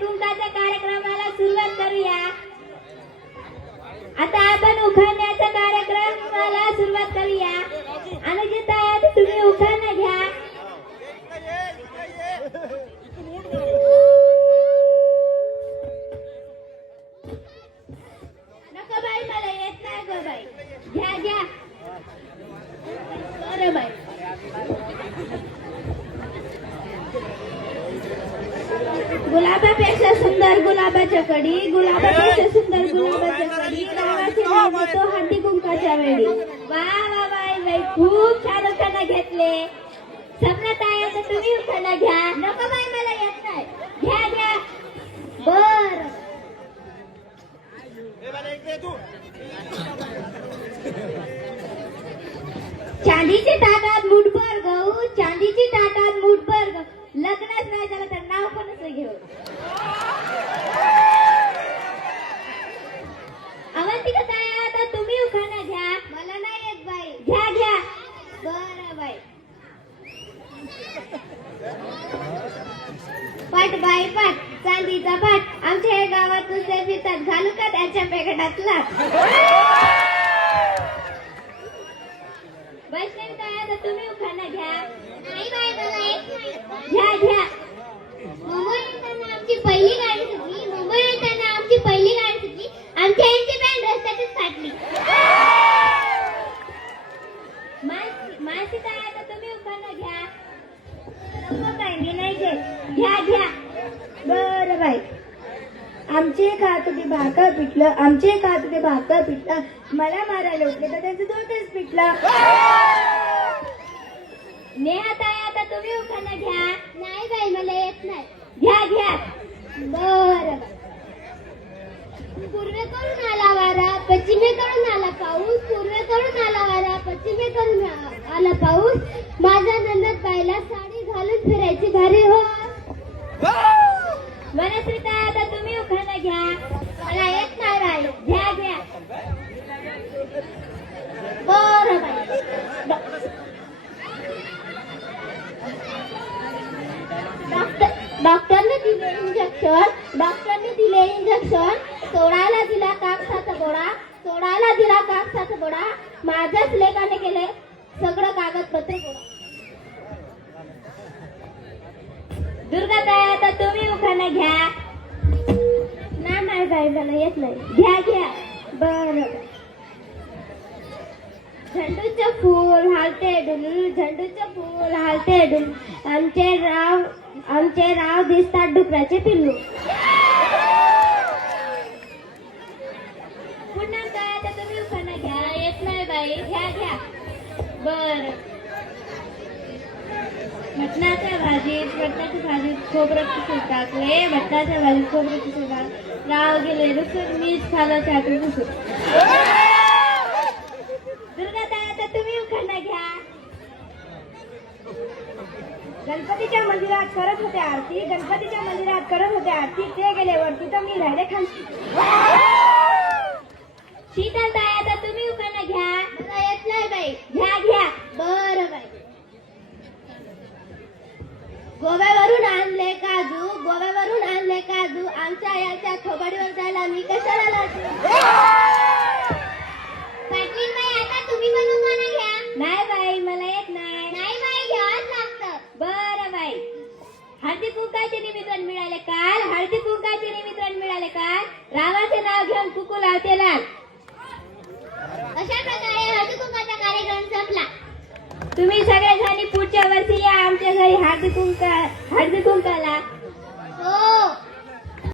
कुंकाच्या कार्यक्रमाला सुरुवात करूया। आता आपण उखाण्याच्या कार्यक्रमाला सुरुवात करूया। आणि जे तयार तुम्ही उखाणा घ्या। नको बाई मला येत नाही गो बाई, घ्या घ्या। बरं बाई, गुलाबापेक्षा सुंदर गुलाबाच्या कडी, गुलाबापेक्षा सुंदर गुलाबाच्या कडी, रावाचे नाव घेतो हळदी कुंकाच्या वेळी। वा वा बाई बाई, खूप छान उखाणा घेतले। सपनात आहे तर तुम्ही उखाणा घ्या। नको बाई मला येत नाही, घ्या घ्या। बर, चांदीची ताटात मुठभर गहू, चांदीची ताटात मुठभर गहू, लग्नच नाही झालं तर नाव पण असं घेऊ। अवंतिका ताई आता तुम्ही उखाणा घ्या। मला नाही येत बाई, घ्या घ्या। बरं बाई, पाट बाई पाट, चांदीचा पाट, आमच्या या गावात नुसते फिरतात, घालू का त्याच्या पॅकेटातला? वैष्णवी ताई आता तुम्ही उखाणा घ्या। नाही बाई मला येत नाही, घ्या घ्या। मुंबई येताना आमची पहिली गाडी सुटली, मुंबई येताना आमची पहिली गाडी सुटली, आमच्या यांची बँड रस्त्यातच फाटली। मानसी ताई आता तुम्ही उखाणा घ्या। नको बाई मी नाही घेत, घ्या घ्या। बरं बाई, आमचे खात ते भाकर पिटलं, आमचे खात ते भाकर पिटलं, मला मारायला उठले तर त्यांचं दोटच पिटलं। नेहा ताई आता तुम्ही उखाणा घ्या। नाही बाई मला येत नाही, घ्या घ्या। बरं, पूर्वेकडून आला वारा, पश्चिमेकडून आला पाऊस, पूर्वेकडून आला वारा, पश्चिमेकडून आला पाऊस, माझ्या नंदत बाईला साडी घालून फिरायची भारी हो। वनश्री ताई आता तुम्ही उखाणा घ्या। मला येत नाही बाई, घ्या घ्या। बरं बाई, डॉक्टरने दिले इंजेक्शन, डॉक्टरने दिले इंजेक्शन, सोडायला दिला कापसाचा गोळा, सोडायला दिला कापसाचा गोळा, माझ्याच लेकाने केले सगळं कागदपत्र गोळा। दुर्गा ताई आता तुम्ही उखाणा घ्या। नाही बाई मला येत नाही, घ्या घ्या। बरं, झेंडूचं फूल हालते डुल, झेंडूचं फूल हालते डुल, आमचे राव दिसतात डुकराचे पिल्लू। पुन्हा काय आता तुम्ही उखाणा घ्या। येत नाही बाई, घ्या घ्या। बर, मटणाच्या भाजीत खोबरं किसून टाकले, मटणाच्या भाजीत खोबरं किसून टाकले, राव गेले रुसून, मीच खाला चाटून रुसून। दुर्गा ताई आता तुम्ही उखाणा घ्या। गणपतीच्या मंदिरात करत होते आरती, गणपतीच्या मंदिरात करत होते आरती, ते गेले वरती तर मी राहिले खालती। शीतल ताई आता तुम्ही उखाणा घ्या। मला येत नाही बाई, घ्या घ्या। बरं बाई, गोव्यावरून आणले काजू, गोव्यावरून आणले काजू, आमच्या याच्या खोबडीवर जायला मी कशाला लाजू? पाटील बाई आता तुम्ही पण उखाणा घ्या। नाही बाई मला येत नाही, नाही बाई घ्यावंच लागतं। बरं बाई, हळदी कुंकाचे निमित्रण मिळाले काल, हळदी कुंकाचे निमित्रण मिळाले काल, रावाचे नाव घेऊन कुकू लावते लाल। अशा प्रकारे हळदी कुंकाचा कार्यक्रम संपला। तुम्ही सगळे जणी पुढच्या वर्षी या आमच्या घरी हळदी कुंकाला।